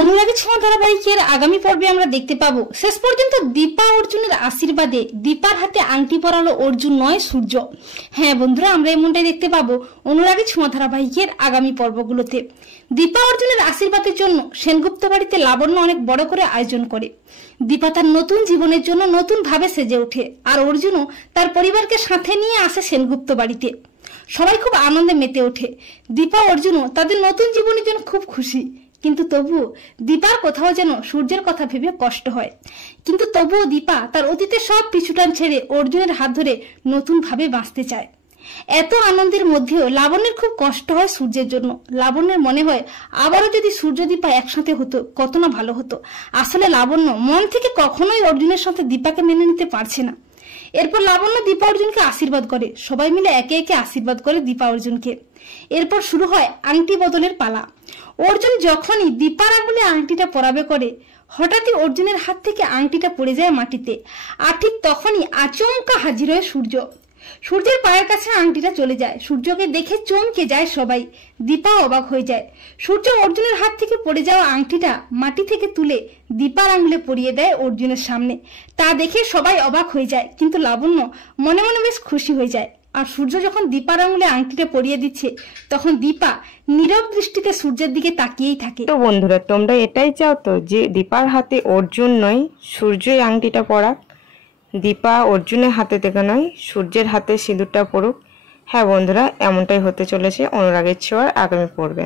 অনুরাগী ছোঁয়া ধারাবাহিকের আগামী পর্বে আমরা দেখতে পাবো শেষ পর্যন্ত দীপা অর্জুনের আশীর্বাদে দীপার হাতে আংটি পরালো অর্জুন নয় সূর্য। হ্যাঁ বন্ধুরা, আমরা এমনটাই দেখতে পাবো অনুরাগী ছোঁয়া ধারাবাহিকের আগামী পর্বগুলোতে। দীপা অর্জুনের আশীর্বাদের জন্য সেনগুপ্ত বাড়িতে লাবণ্য অনেক বড় করে আয়োজন করে। দীপা তার নতুন জীবনের জন্য নতুন ভাবে সেজে ওঠে, আর অর্জুনও তার পরিবারকে সাথে নিয়ে আসে সেনগুপ্ত বাড়িতে। সবাই খুব আনন্দে মেতে ওঠে। দীপা অর্জুনও তাদের নতুন জীবনের জন্য খুব খুশি, কিন্তু তবুও দীপার কোথাও যেন সূর্যের কথা ভেবে কষ্ট হয়। কিন্তু তবুও দীপা তার অতীতের সব পিছুটান ছেড়ে অর্জুনের হাত ধরে নতুন ভাবে বাঁচতে চায়। এত আনন্দের মধ্যেও লাবণ্যের খুব কষ্ট হয় সূর্যের জন্য। লাবণ্যের মনে হয় আবারও যদি সূর্য দীপা একসাথে হতো কত না ভালো হতো। আসলে লাবণ্য মন থেকে কখনোই অর্জুনের সাথে দীপাকে মেনে নিতে পারছে না। এরপর লাবণ্য দীপা অর্জুনকে আশীর্বাদ করে, সবাই মিলে একে একে আশীর্বাদ করে দীপা অর্জুনকে। এরপর শুরু হয় আংটি বদলের পালা। অর্জুন যখনই দীপার আঙুলে আংটিটা পরাবে করে, হঠাৎই অর্জুনের হাত থেকে আংটিটা পড়ে যায় মাটিতে। আর ঠিক তখনই আচমকা হাজির হয় সূর্য। সূর্যের পায়ের কাছে আংটিটা চলে যায়। সূর্যকে দেখে চমকে যায় সবাই, দীপা অবাক হয়ে যায়। সূর্য অর্জুনের হাত থেকে পড়ে যাওয়া আংটিটা মাটি থেকে তুলে দীপার আঙুলে পরিয়ে দেয় অর্জুনের সামনে। তা দেখে সবাই অবাক হয়ে যায়, কিন্তু লাবণ্য মনে মনে বেশ খুশি হয়ে যায়। আর সূর্য যখন দীপার আঙুলে আংটিটা পরিয়ে দিচ্ছে, তখন দীপা নীরব দৃষ্টিতে সূর্যের দিকে তাকিয়েই থাকে। তো বন্ধুরা, তোমরা এটাই চাও তো যে দীপার হাতে অর্জুন নয় সূর্যই আংটিটা পরাক? দীপা অর্জুনের হাতে থেকে নয় সূর্যের হাতে সিঁদুরটা পড়ুক? হ্যাঁ বন্ধুরা, এমনটাই হতে চলেছে অনুরাগের ছোঁয়ার আগামী পর্বে।